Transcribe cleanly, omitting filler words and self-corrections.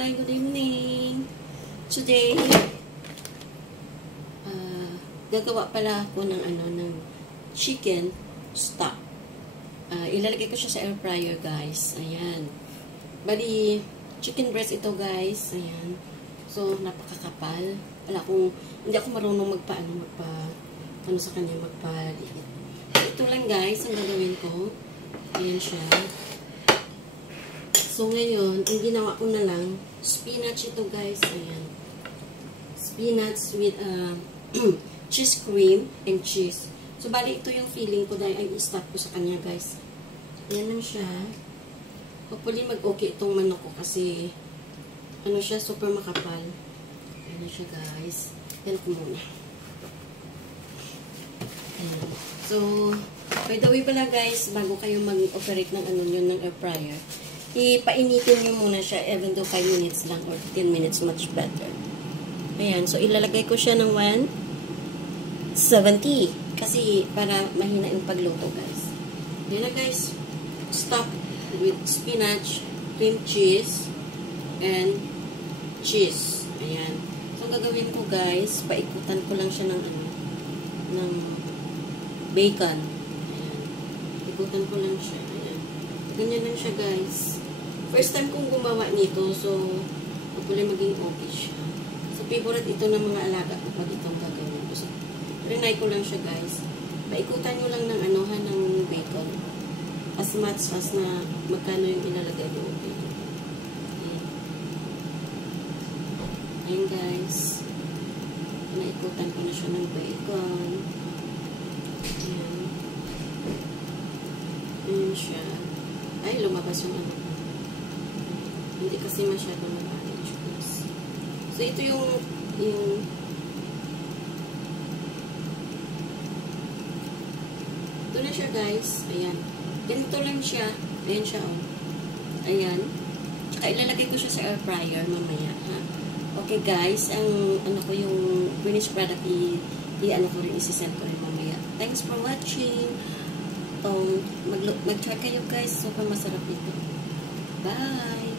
Hi, good evening. Today, gagawa pala ako ng ng chicken stock. Ilalagay ko siya sa air fryer, guys. Ayan. Bali, chicken breast ito, guys. Ayan. So, napakakapal. Hindi ako marunong ano sa kanya, magpaliit. Ito lang, guys, ang gagawin ko. Ayan siya. So, ngayon, ang ginawa ko na lang, spinach ito, guys. Ayan. Spinach with cheese cream and cheese. So, bali, ito yung feeling ko dahil ay i-stop ko sa kanya, guys. Ayan lang siya. Hopefully, mag-okay itong manok ko kasi ano siya, super makapal. Ayan na siya, guys. Yan ko muna. Ayan. So, by the way pala, guys, bago kayo mag-operate ng ng air fryer, ipainitin nyo muna siya even though 5 minutes lang or 10 minutes, much better. Ayan. So, ilalagay ko siya ng 170 kasi para mahina yung pagluto, guys. Ayan na, guys. Stock with spinach, cream cheese, and cheese. Ayan. So, ang gagawin ko, guys, paikutan ko lang siya ng bacon. Ayan. Ikutan ko lang siya. Ayan. Ganyan lang siya, guys. First time kong gumawa nito, so hopefully maging okay siya. So, favorite ito ng mga alaga ko pag itong gagawin ko. So, rinay ko lang siya, guys. Paikutan nyo lang ng ng bacon. As much as na magkano yung ilalagay mo. Okay. Ayan, guys. Naikutan ko na siya ng bacon. Ayan. Ayan siya. Ay, lumabas yung Hindi kasi masyado nag-arrange. So, ito yung ito na siya, guys. Ayan. Ganito lang siya. Ayan siya, oh. Ayan. Tsaka ilalagay ko siya sa air fryer mamaya, ha? Okay, guys. Ang ko yung finished product ano ko rin, isi-send ko rin mamaya. Thanks for watching. Mag-try kayo, guys. Super masarap ito. Bye!